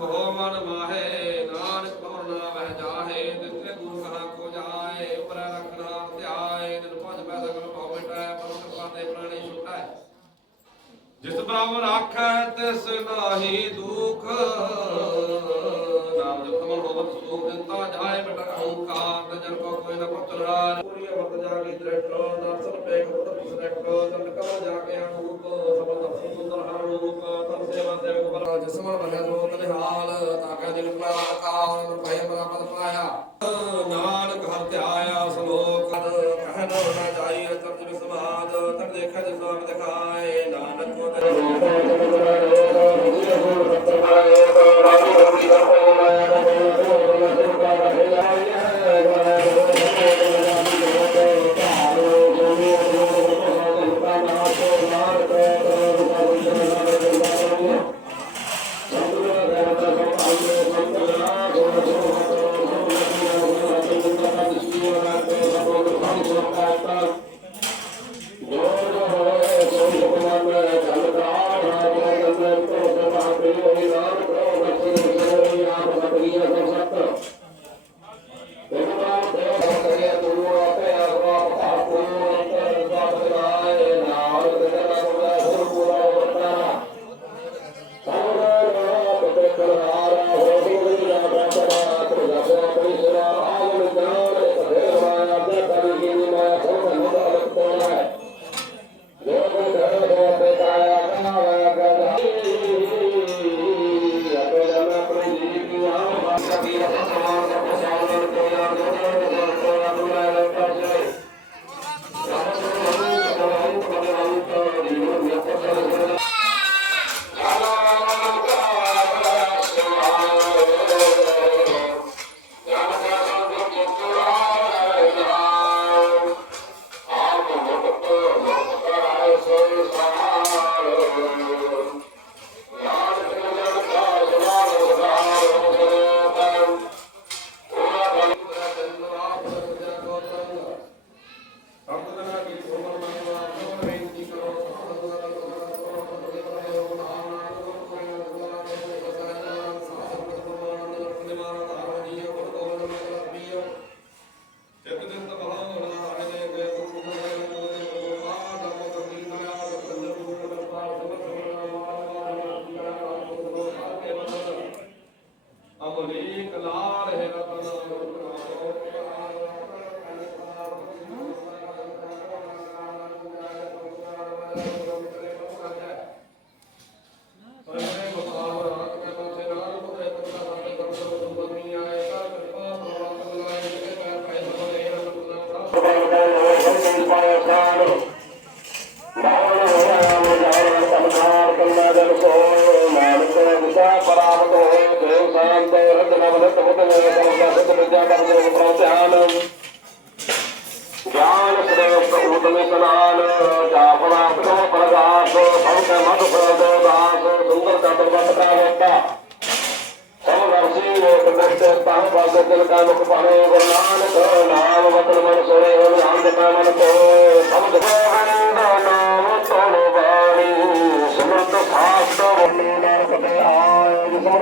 ਰੱਖੋ ਮਨ ਮਾਹੇ, ਨਾਨਕ ਪਵਨ ਨਾ ਜਾਹੇ ਦਿੱਤੇ ਗੁਰੂ ਕਹਾ ਕੋ ਜਾਏ, ਉਪਰੈ ਰੱਖਣਾ ਧਿਆਏ ਦਿਨ ਭਜ ਪੈ ਸਗਲ ਭਉ ਮਿਟੈ ਪਰਮ ਕਿਰਪਾ ਤੇ ਪ੍ਰਾਣੀ ਛੁਟੈ। ਜਿਸ ਪ੍ਰਭ ਰਾਖੈ, ਤਿਸ ਨਾਹੀ ਦੁਖ। ਨਾਮ ਜਪ ਮਨ ਹੋਵਤ ਸੁਖ ਦਿੰਤਾ ਜਾਏ ਬਟ ਅਹੰਕਾਰ ਤੇ ਕੋ ਕੋਈ ਨਾ ਪੁੱਤਰ ਹਾਰ ਪੂਰੀ ਅਵਰਤ ਜਾ ਕੇ ਦ੍ਰਿਸ਼ਟ ਦਰਸ਼ਨ ਪੇਖ ਪੁੱਤਰ ਪੁਸਰਕ ਤਨ ਕਮਲ ਜਾ ਕੇ ਅਨੂਪ ਸਬਦ ਦਰਸ਼ਨ ਸੁੰਦਰ ਹਰ ਰੂਪ ਤਨ ਸੇਵਾ ਸੇਵਕ ਬਲ ਜਿਸਮਨ ਬਨਿਆ ਜੋ ਤਨ ਹਾਲ ਤਾਕਾ ਦਿਨ ਪਾ ਕਾਲ ਭੈ ਮਰਾ ਪਦ ਪਾਇਆ ਨਾਨਕ ਹਰ ਧਿਆਇਆ ਸਲੋਕ ਕਹਿ ਨਾ ਨਾ ਜਾਈ ਤਰਜ ਵਿਸਵਾਦ ਤਨ ਦੇਖੈ ਜਿਸ ਨਾਮ ਦਿਖਾਏ, ਨਾਨਕ ਕੋ ਅਮਰੀਕ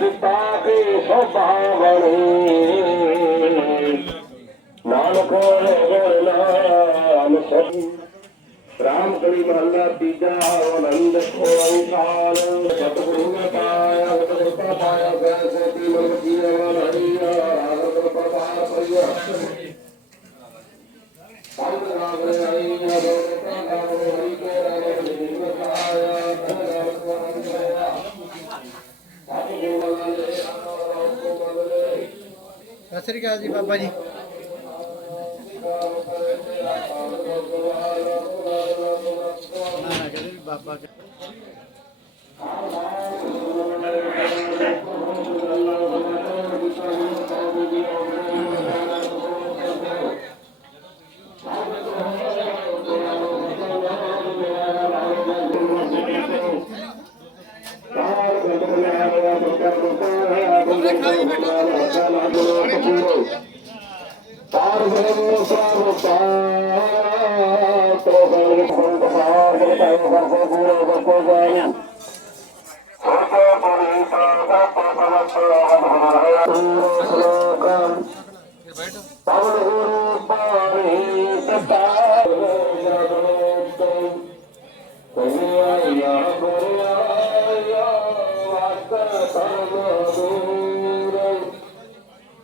ਸੁਭਾਵਣੀ ਨਾਨਕ ਸਾਧਨਾਮ ਨਿਰਮਲਤਾ ਦੇ ਕਰਮ ਸਭ ਤੈਨੂੰ ਜਿਤਾ ਕੇ ਸੁਭਾਵਣੀ ਨਾਨਕ ਗੁਰ ਨਾਮ ਸਤਿ ਰਾਮ ਕਲੀ ਮਹੱਲਾ ਸ੍ਰੀ ਅਕਾਲ ਜੀ ਬਾਬਾ ਜੀ। ਉਹਨੇ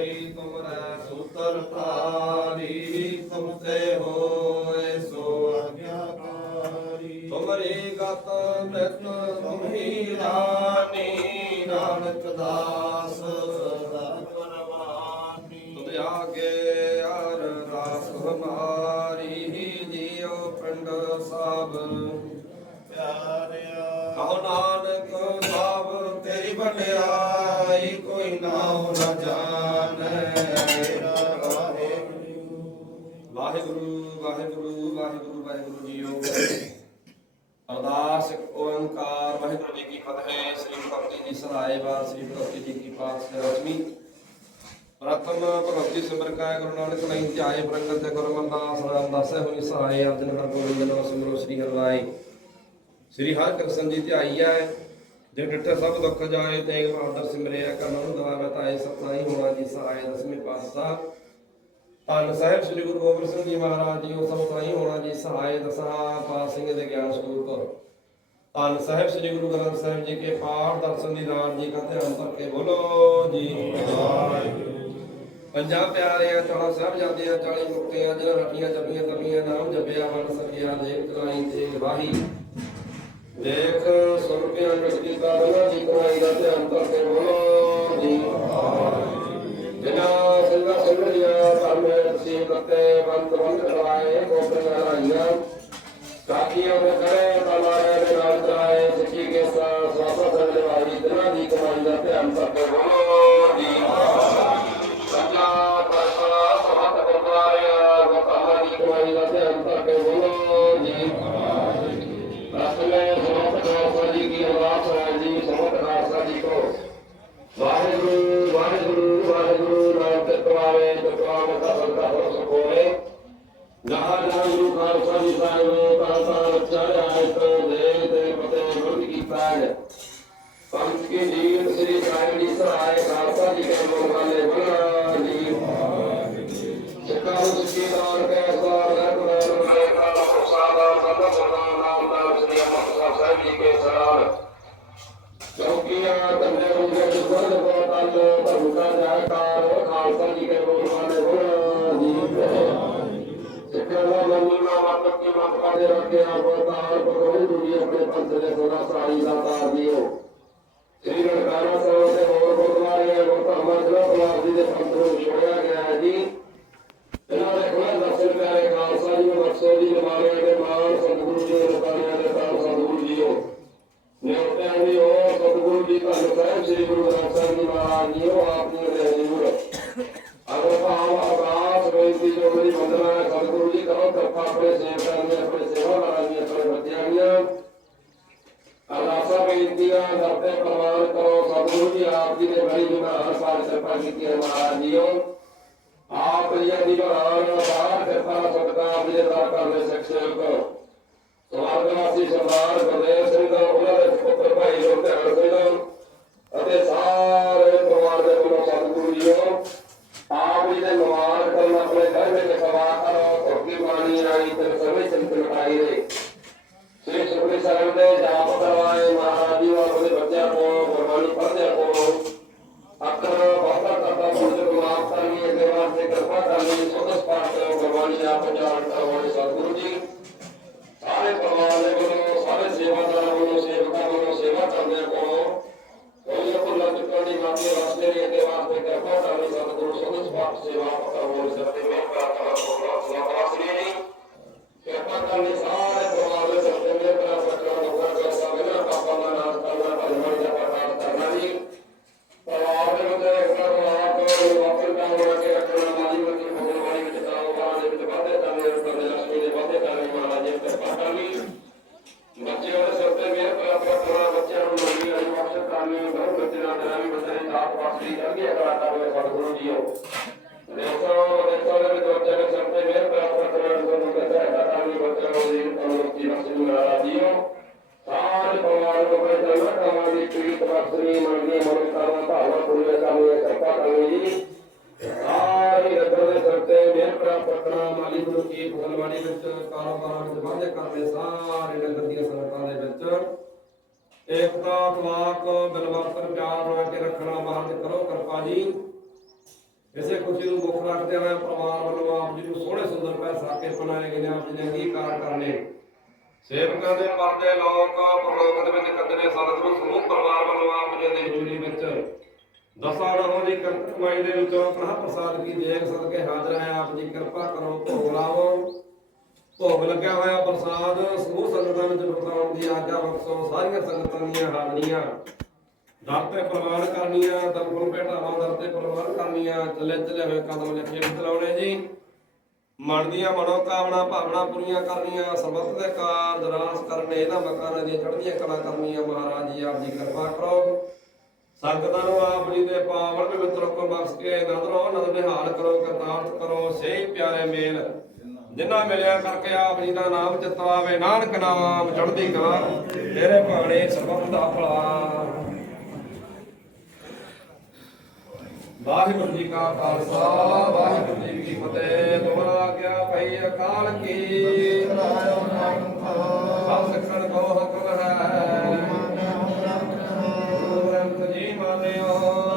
praise the Lord. Waheguru ji ਕੀ ਫਤਿਹ, ਸ੍ਰੀ ਭਗਤੀ ਜੀ ਸਹਾਇ ਵਾ ਸ੍ਰੀ ਭਗਤੀ ਜੀ ਕੀ ਪਾਤਸ਼ਾਹ ਰਸਮੀ ਪ੍ਰਥਮ ਭਗਵਤੀ ਸਿਮਰ ਕਾਇ ਗੁਰੂ ਨਾਨਕ ਨਹੀਂ ਧਿਆਏ ਪ੍ਰੰਗਤ ਤੇ ਗੁਰੂ ਅਰਦਾਸ ਰਾਮਦਾਸ ਹੋਈ ਸਹਾਇ ਅਰਜਨ ਹਰ ਗੋਬਿੰਦ ਨਾਮ ਸਿਮਰੋ ਸ੍ਰੀ ਹਰਿ ਸ੍ਰੀ ਹਰਿ ਕ੍ਰਿਸ਼ਨ ਜੀ ਧਿਆਈਐ ਜੇ ਡਿਠੇ ਸਭ ਦੁੱਖ ਜਾਏ, ਤੇਗ ਬਹਾਦਰ ਸਿਮਰਿਆ, ਕਰਮ ਨੂੰ ਦਵਾਰਾ ਤਾਏ ਸਤਾਈ ਹੋਣਾ ਜੀ ਸਹਾਇ ਦਸਵੇਂ ਪਾਤਸ਼ਾਹ। ਧੰਨ ਸਾਹਿਬ ਸ੍ਰੀ ਗੁਰੂ ਗੋਬਿੰਦ ਸਿੰਘ ਜੀ ਮਹਾਰਾਜ ਜੀ, ਉਹ ਸਭ ਤਾਈ ਹੋਣਾ ਜੀ ਸਹਾਇ ਦਸਾ ਪਾਤ ਸਿੰਘ ਦੇ ਗਿਆਨ ਸਰੂਪ। ਧੰਨ ਸਾਹਿਬ ਸ੍ਰੀ ਗੁਰੂ ਗ੍ਰੰਥ ਸਾਹਿਬ ਜੀ ਕੇ ਪਾਠ ਦਰਸ਼ਨ ਦੀ ਦਾਨ ਜੀ ਕਾ ਧਿਆਨ ਕਰਕੇ ਬੋਲੋ ਜੀ। ਪੰਜਾਬ ਪਿਆਰਿਆਂ ਚੌੜਾ ਸਾਹਿਬ ਜਾਂਦੇ ਆ 40 ਮੁਕਤਿਆਂ ਜਿਹਨਾਂ ਰੱਖੀਆਂ ਜਪੀਆਂ ਤਪੀਆਂ ਨਾਮ ਜਪਿਆ, ਮਨ ਸਕਿਆ ਦੇਖ ਕਰਾਈ ਤੇ ਵਾਹੀ। ਦੇਖ ਸੁਰਪਿਆਂ ਮਿੱਟੀ ਦਾ ਗੁਰਦ ਕੀਤਾ ਹੈ ਪੰਥ ਸ੍ਰੀ ਸਾਹਿਬ ਜੀ ਸਹਾਇ ਖਾਲਸਾ ਜੀ ਕੇ ਮੋਹ ਵਾਲੇ ਬੁਲਾ ਜੀ। ਸਿੱਖਾਂ ਨੂੰ ਸਿੱਖੀ ਦਾਨ ਕੇ ਸਵਾਰ ਹੈ ਗੁਰੂ ਦਾ ਪ੍ਰਸਾਦ ਸਦਾ ਸਦਾ ਨਾਮ ਨਾਮ ਸ੍ਰੀ ਅੰਮ੍ਰਿਤਸਰ ਸਾਹਿਬ ਜੀ ਕੇ ਸਲਾਮ ਚੌਕੀਆਂ ਕੰਨੇ ਰੁੰਗੇ ਜੁਗਲ ਕੋ ਤਲ ਧਰਮ ਦਾ ਜਾਕਾਰ ਖਾਲਸਾ ਜੀ ਕੇ ਬੋਲ ਵਾਲੇ ਸਿੱਖਾਂ ਦਾ ਮੰਨਣਾ ਮਤਲਬ ਕੀ ਮਤ ਕਰਦੇ ਰੱਖੇ ਆਪ ਤਾਰ ਪਕੜੀ ਦੁਨੀਆ ਆਪਣੇ ਪੰਥ ਦੇ ਸਦਾ ਸਾਈ ਦਾ ਤਾਰ ਦਿਓ ਸ੍ਰੀ ਨਨਕਾਣਾ ਸਾਹਿਬ ਦੇ ਹੋਰ ਗੁਰਦੁਆਰੇ ਗੁਰਧਾਮਾਂ ਜ਼ਿਲ੍ਹਾ ਪੰਜਾਬ ਜੀ ਦੇ ਪੰਥ ਨੂੰ ਛੋੜਿਆ ਗਿਆ ਹੈ ਜੀ ਇਹਨਾਂ ਦੇ ਖੁੱਲੇ ਦਰਸ਼ਨ ਪਿਆਰੇ ਖਾਲਸਾ ਜੀ ਨੂੰ ਬਖਸ਼ੋ ਜੀ ਨਿਵਾਰਿਆਂ ਦੇ ਮਾਨ ਸਤਿਗੁਰੂ ਜੀ ਰਤਾਨਿਆਂ ਦੇ ਤਾਰ ਸਤਿਗੁਰੂ ਜੀਓ ਨਿਉਟਿਆਂ ਦੀ ਉਹ ਸਤਿਗੁਰੂ ਜੀ ਧੰਨ ਸਾਹਿਬ, ਸ੍ਰੀ ਗੁਰੂ ਗ੍ਰੰਥ ਸਾਹਿਬ ਜੀ ਮਹਾਰਾਜ ਜੀ ਉਹ ਆਪ ਬਹੁਤ ਬੱਚੇ ਨਾਲ ਦਰਾਮੀ ਬੱਚੇ ਦੀ ਦਾਤ ਵਾਸੀ ਚੰਗੀ ਸਤਿਗੁਰੂ ਜੀਓ ਦੇਖੋ। ਏਕਤਾ ਤਲਾਕ ਬਿਲਵਰਤਨ ਪਿਆਰ ਬਣਾ ਕੇ ਰੱਖਣਾ ਮਹਾਰਾਜ ਕਰੋ ਕਿਰਪਾ ਜੀ। ਇਸੇ ਖੁਸ਼ੀ ਨੂੰ ਮੁੱਖ ਰੱਖਦੇ ਹੋਏ ਪਰਿਵਾਰ ਵੱਲੋਂ ਆਪ ਜੀ ਨੂੰ ਸੋਹਣੇ ਸੁੰਦਰ ਪੈ ਸਾਕੇ ਬਣਾਏ ਗਏ ਆਪ ਜੀ ਨੇ ਅੰਗੀਕਾਰ ਕਰਨੇ। ਸੇਵਕਾਂ ਦੇ ਪਰਦੇ ਲੋਕ, ਪ੍ਰਲੋਕ ਵਿੱਚ ਕੱਢਨੇ ਸਤਿਗੁਰੂ ਸਮੂਹ ਪਰਿਵਾਰ ਵੱਲੋਂ ਆਪ ਜੀ ਦੀ ਹਜ਼ੂਰੀ ਵਿੱਚ ਦਸਾਂ ਨਹੋਂ ਦੀ ਕਰਤ ਦੇ ਵਿੱਚੋਂ ਕਹਾ ਪ੍ਰਸਾਦ ਕੀ ਦੇਖ ਸਦਕੇ ਹਾਜ਼ਰ ਹੈ, ਆਪ ਜੀ ਕਿਰਪਾ ਕਰੋ, ਭੋਗ ਲਾਵੋ ਭੋਗ ਲੱਗਿਆ ਹੋਇਆ ਪ੍ਰਸਾਦ, ਸਮੂਹ ਸੰਗਤਾਂ ਵਿੱਚ ਵਰਤਾਉਣ ਦੀ ਆਗਿਆ ਬਖਸ਼ੋ ਸਾਰੀਆਂ ਸੰਗਤਾਂ ਦੀਆਂ ਹਾਜ਼ਰੀਆਂ। ਦਰ ਤੇ ਪ੍ਰਵਾਨ ਕਰਨੀਆਂ ਦਰਪਨ ਭੇਟਾਵਾਂ ਦਰ ਤੇ ਪ੍ਰਵਾਨ ਕਰਨੀਆਂ, ਚੱਲੇ ਚੱਲੇ ਹੋਏ ਕਦਮ ਲਿਖੇ ਚਲਾਉਣੇ ਜੀ। ਮਨ ਦੀਆਂ ਮਨੋ ਕਾਮਨਾ ਭਾਵਨਾ ਪੂਰੀਆਂ ਕਰਨੀਆਂ ਸਰਬੱਤ ਦੇ ਕਾਰਜ ਰਾਸ ਕਰਨੇ, ਇਹਦਾ ਮਕਾਨਾਂ ਦੀਆਂ ਚੜ੍ਹਦੀਆਂ ਕਲਾ ਕਰਨੀਆਂ, ਮਹਾਰਾਜ ਜੀ ਆਪ ਜੀ ਕਿਰਪਾ ਕਰੋ। ਸੰਗਤਾਂ ਨੂੰ ਆਪ ਜੀ ਦੇ ਪਾਵਨ ਪਵਿੱਤਰ ਹੁਕਮ ਬਖਸ਼ ਕੇ ਆਨੰਦ ਲਓ ਨਿਹਾਲ ਕਰੋ, ਕਰਤਾਰਥ ਕਰੋ ਸਹੀ ਪਿਆਰੇ ਮੇਲ। ਜਿਨ੍ਹਾਂ ਮਿਲਿਆ ਕਰਕੇ ਆਪ ਜੀ ਦਾ ਨਾਮ ਚਿਤਵਾਵੇ ਨਾਨਕ ਨਾਮ ਚੜ੍ਹਦੀ ਕਲਾ, ਤੇਰੇ ਭਾਣੇ ਸਰਬੱਤ ਦਾ ਭਲਾ। ਵਾਹਿਗੁਰੂ ਜੀ ਕਾ ਖਾਲਸਾ, ਵਾਹਿਗੁਰੂ ਜੀ ਕੀ ਫਤਿਹ। ਤੁਮਰਾ ਆਗਿਆ ਭਈ ਅਕਾਲ ਕੀ। ਸਭ ਸਿੱਖਣ ਕੋ ਹੁਕਮ ਹੈ। ਗੁਰੂ ਗ੍ਰੰਥ ਜੀ ਮਾਨਿਓ।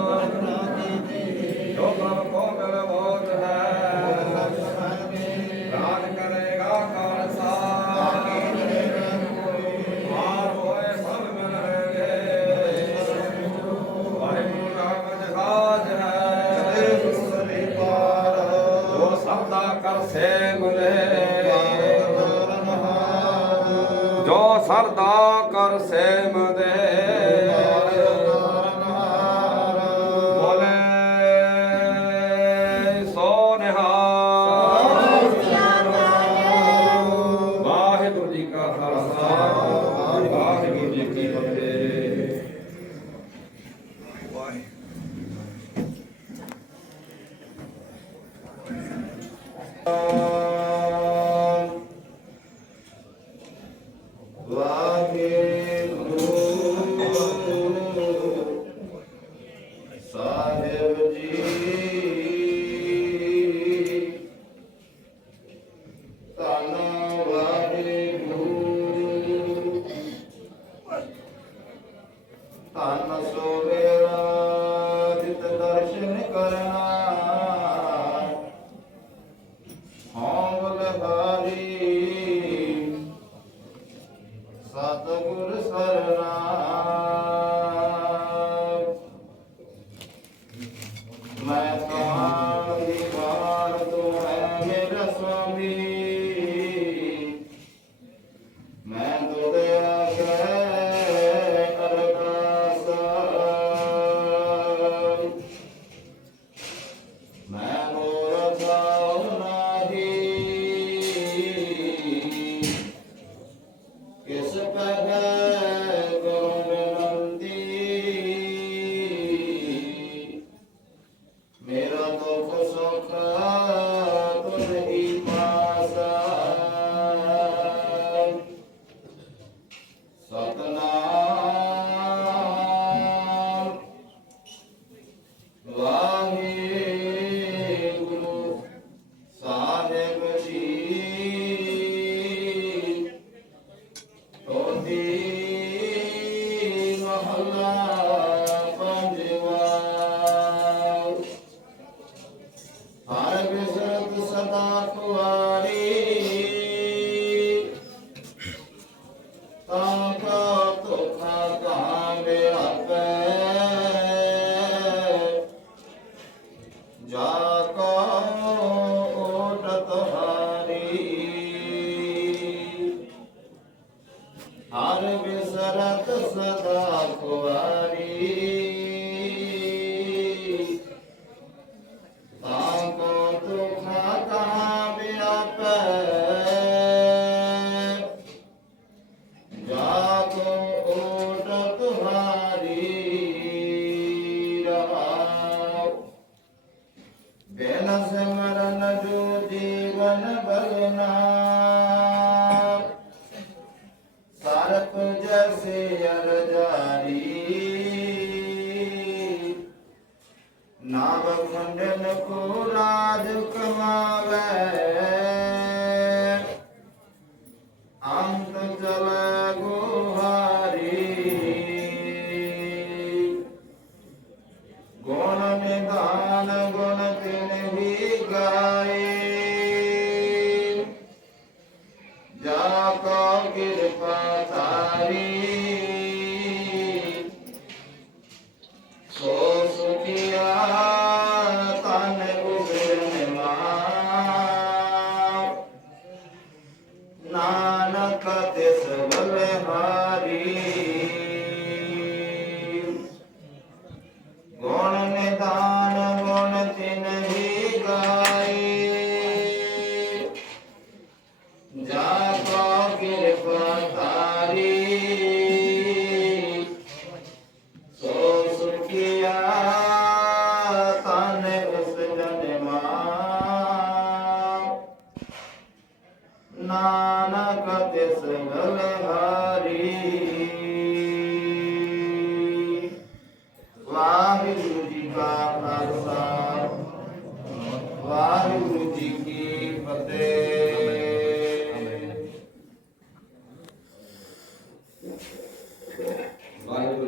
내 ਧੰਨ ਸੋਵੇਰਾ ਜਿਤ ਦਰਸ਼ਨ ਕਰਨਾ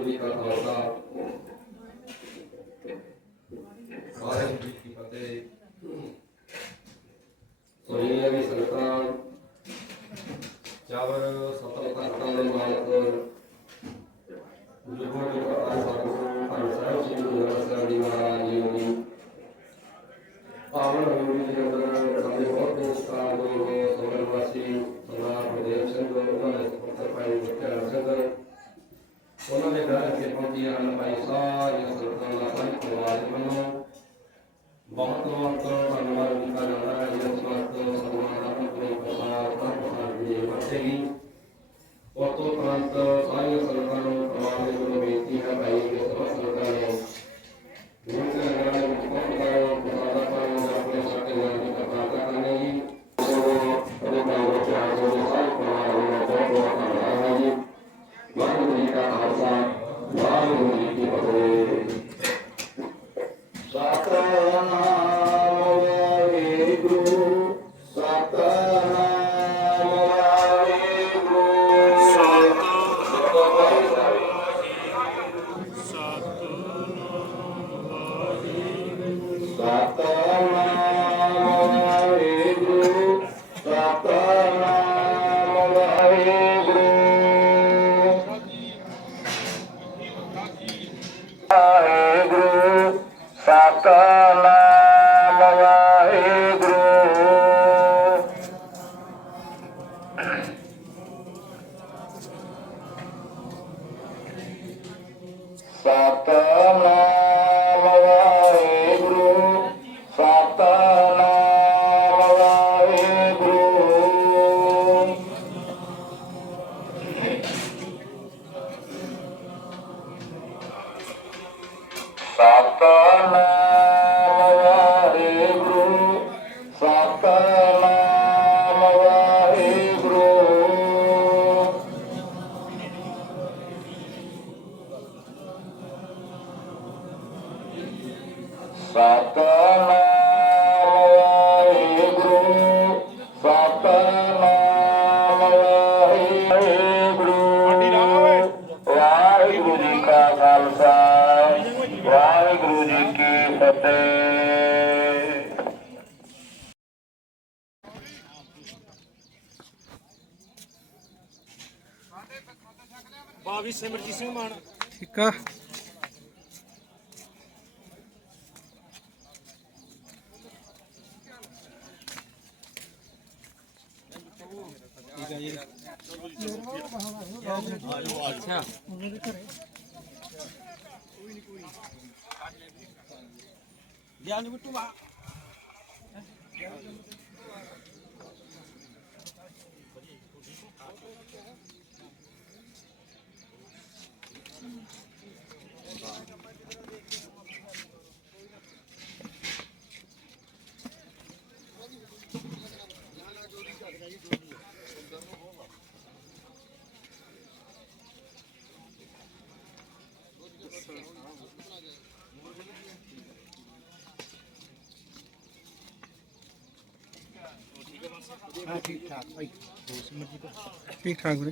ਵਾਹਿਗੁਰੂ ਵਾਹਿਗੁਰੂ ਸਤਨਾਮ ਬਾਵੀ ਸਿਮਰਜੀਤ ਸਿੰਘ ਮਾਨ। ਠੀਕ ਆ। ਉਹਨਾਂ ਦੇ ਘਰੇ। ਗਿਆ ਨਹੀਂ ਬਿੱਟੂ ਬਾ। ਠੀਕ ਠਾਕ ਵੀਰੇ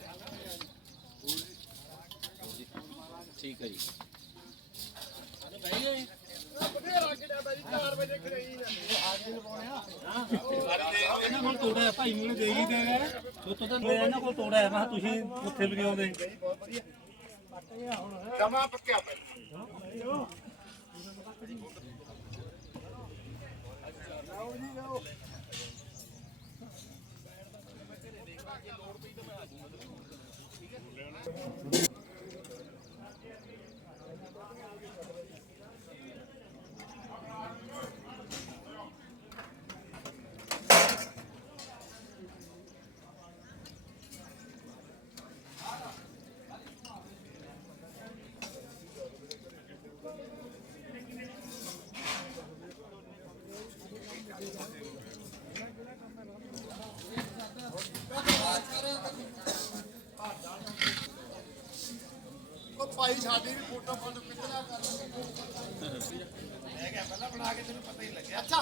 ਖਿੱਚ ਧੰਨਵਾਦ ਇਹਨਾਂ ਕੋਲ ਤੋੜਾ ਭਾਈ ਨੂੰ ਦੇ ਹੀ। ਦੇਗਾ ਸੋਤੋ ਤਾਂ ਮੈਂ ਇਹਨਾਂ ਕੋਲ ਤੋੜਾ ਹੈ ਮੈਂ ਕਿਹਾ ਤੁਸੀਂ ਉੱਥੇ ਵੀ ਨਹੀਂ ਆਉਂਦੇ ਪੱਕਿਆ ਭਾਈ ਸਾਡੀ ਵੀ ਫੋਟੋ ਫੋਟੋ ਕਿੱਥੇ ਕਰ ਮੈਂ ਕਿਹਾ ਪਹਿਲਾਂ ਬਣਾ ਕੇ ਤੈਨੂੰ ਪਤਾ ਹੀ ਲੱਗਿਆ। ਅੱਛਾ